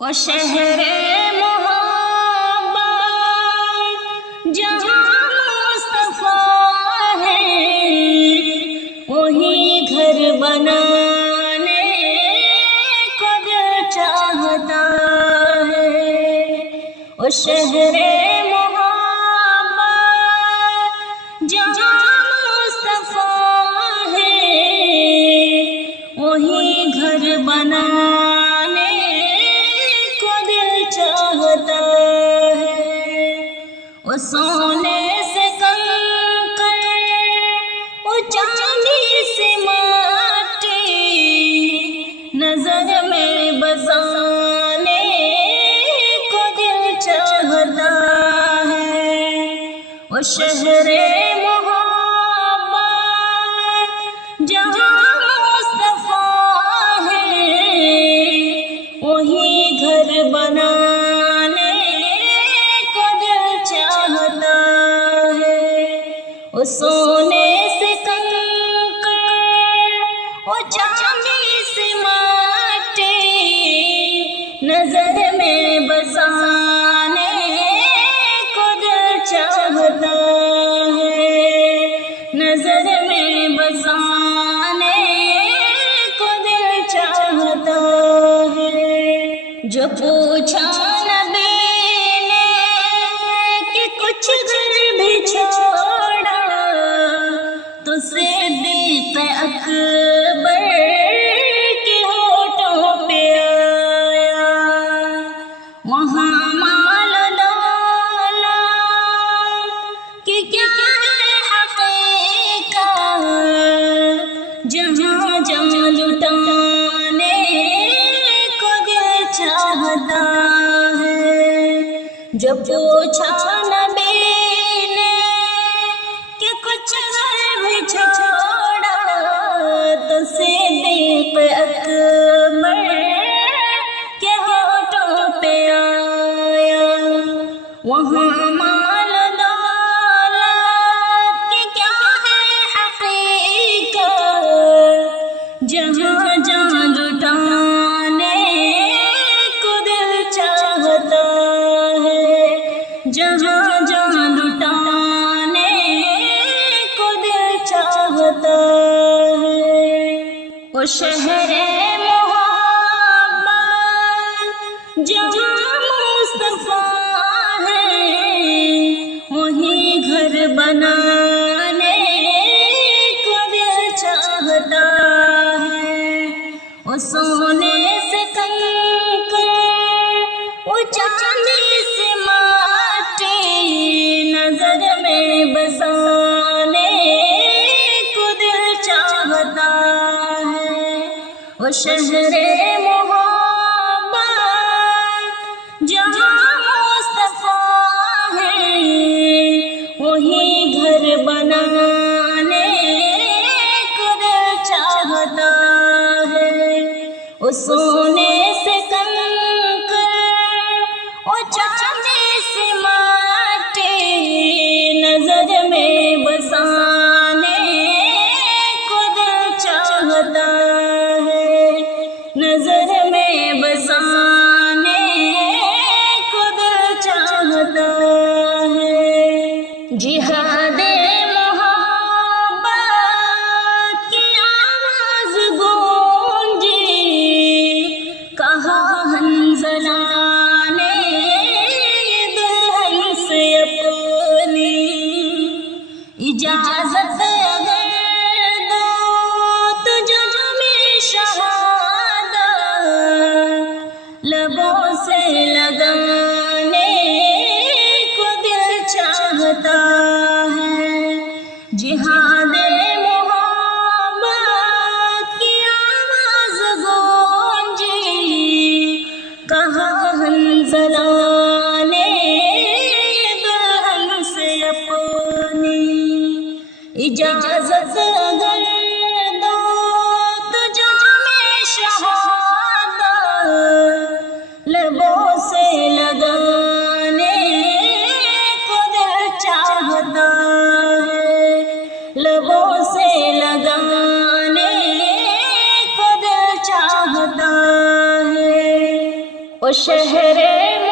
وہ شہر محبت جہاں مصطفیٰ ہے، وہی گھر بنانے کو دل چاہتا ہے۔ وہ شہر محبت جہاں مصطفیٰ ہے، وہی گھر بنانے کو دل چاہتا ہے۔ وہ سونے سے کنکر، وہ چاندی سے مٹی، نظر میں بسانے کو دل چاہتا ہے۔ وہ شہر محبت جہاں مصطفیٰ ہے، وہی گھر بنانے کو دل چاہتا ہے۔ وہ سونے سے کنکر، وہ چاندی سے مٹی، نظر میں بسانے کو دل چاہتا ہے، نظر میں بسانے کو دل چاہتا ہے۔ جو پوچھا نبی نے کہ کچھ گھر بھی چھوڑا، تو صدیق اکبر کے ہونٹوں پہ آیا۔ وہاں مال دولت کی کیا ہے حقیقت، جہاں جہاں لٹانے کو دل چاہتا ہے۔ جو پوچھا نبی نے کہ کچھ گھر بھی چھوڑا، تو صدیق اکبر کے ہونٹوں پہ آیا۔ وہاں مال دولت کی کیا ہے حقیقت، جہاں جہاں لٹانے کو دل چاہتا ہے، جہاں جہاں لٹانے کو دل چاہتا ہے۔ وہ شہر محبت جہاں مصطفیٰ ہے، وہی گھر بنانے کو دل چاہتا ہے۔ وہ سونے سے کنکر، وہ چاندی سے مٹی، نظر میں بسانے کو دل چاہتا ہے۔ وہ شہر محبت جہاں مصطفیٰ ہے، وہی گھر بنانے کو دل چاہتا ہے۔ وہ سونے سے کنکر، وہ چاندی سے مٹی، نظر میں بسانے کو دل چاہتا ہے، نظر میں بسانے کو دل چاہتا ہے۔ جہاد محبت کی آواز گونجی، کہا حنظلہ نے دلہن سے اپنی، اجازت اگر دو تو جام شہادت لبوں سے لگانے کو دل چاہتا ہے۔ جہاد محبت کی آواز گونجی، کہا حنظلہ نے دلہن سے اپنی، اجازت اگر دو تو جام شہادت لبوں سے او شہر